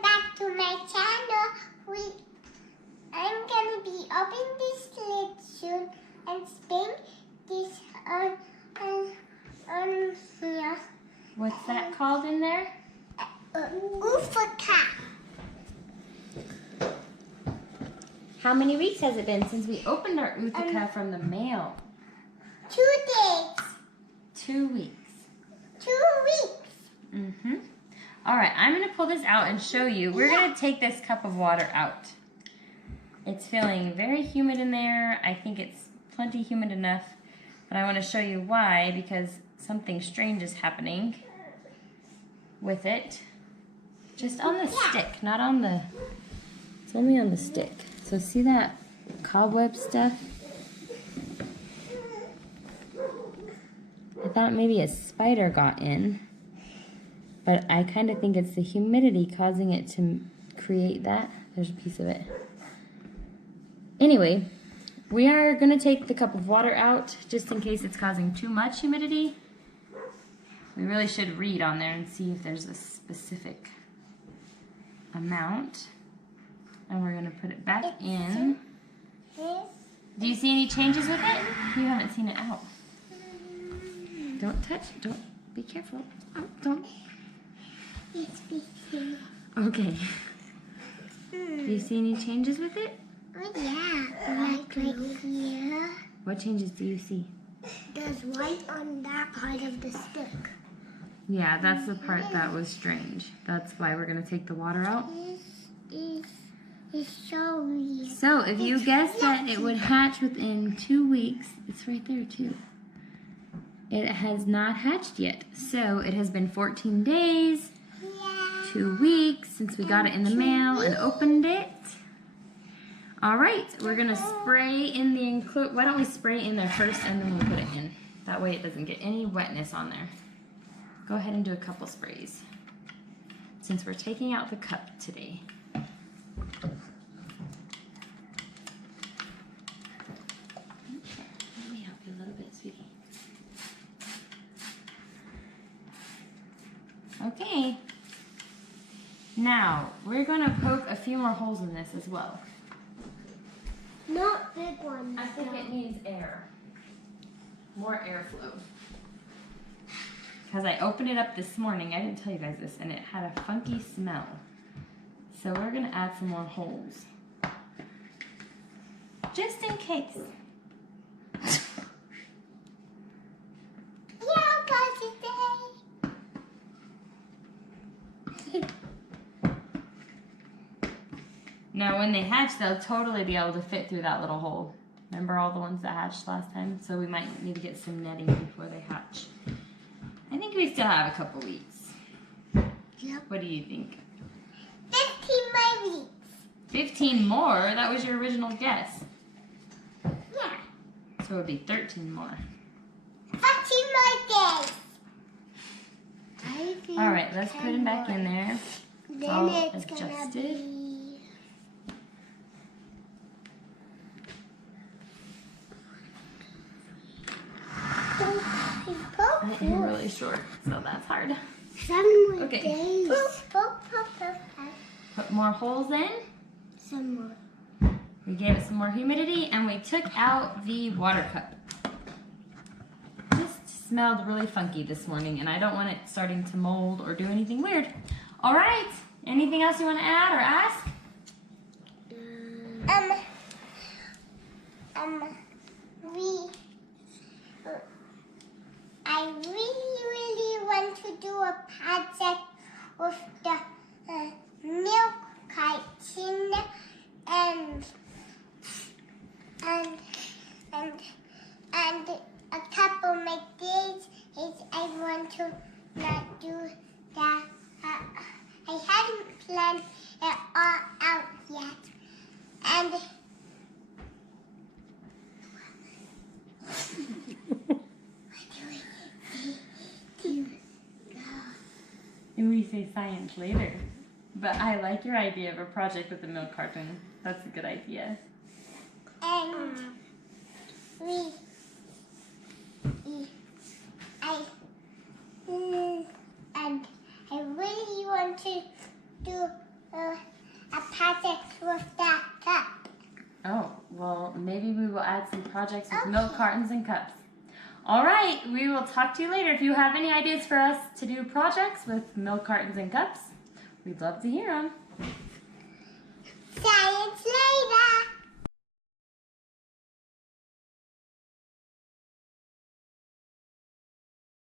welcome back to my channel. I'm gonna be opening this lid soon and spin this on here. What's that called in there? Ootheca. How many weeks has it been since we opened our Ootheca from the mail? 2 days. 2 weeks. 2 weeks. All right, I'm going to pull this out and show you. We're going to take this cup of water out. It's feeling very humid in there. I think it's plenty humid enough, but I want to show you why, because something strange is happening with it. Just on the stick, not on the, it's only on the stick. So see that cobweb stuff? I thought maybe a spider got in, but I kind of think it's the humidity causing it to create that. There's a piece of it. Anyway, we are going to take the cup of water out just in case it's causing too much humidity. We really should read on there and see if there's a specific amount. And we're going to put it back in. Do you see any changes with it? You haven't seen it out. Don't touch. Don't. Be careful. Oh, don't. Okay. Do you see any changes with it? Oh yeah, like right here. What changes do you see? There's white on that part of the stick. Yeah, that's the part that was strange. That's why we're going to take the water out. It's so weird. So, if you guessed that it would hatch within 2 weeks, it's right there too. It has not hatched yet. So, it has been 14 days, 2 weeks since we got it in the mail and opened it. All right, we're gonna spray in the enclosure. Why don't we spray in there first and then we'll put it in. That way it doesn't get any wetness on there. Go ahead and do a couple sprays since we're taking out the cup today. Let me help you a little bit, sweetie. Okay. Now, we're going to poke a few more holes in this as well. Not big ones. I think it needs air. More airflow. Because I opened it up this morning, I didn't tell you guys this, and it had a funky smell. So we're going to add some more holes. Just in case. Now when they hatch, they'll totally be able to fit through that little hole. Remember all the ones that hatched last time? So we might need to get some netting before they hatch. I think we still have a couple weeks. Yep. What do you think? 15 more weeks. 15 more? That was your original guess. Yeah. So it would be 13 more. 14 more days. All right, let's put him back in there. It's Then all it's adjusted. gonna be... I am really short, so that's hard. 7 more Okay. days. Put more holes in. Some more. We gave it some more humidity, and we took out the water cup. Just smelled really funky this morning, and I don't want it starting to mold or do anything weird. All right. Anything else you want to add or ask? I really want to do a project with the milk carton and a couple of my days is I want to not do that. I haven't planned it all out yet. And And we say science later. But I like your idea of a project with the milk carton. That's a good idea. And I really want to do add some projects with milk cartons and cups. All right, we will talk to you later. If you have any ideas for us to do projects with milk cartons and cups, we'd love to hear them. Science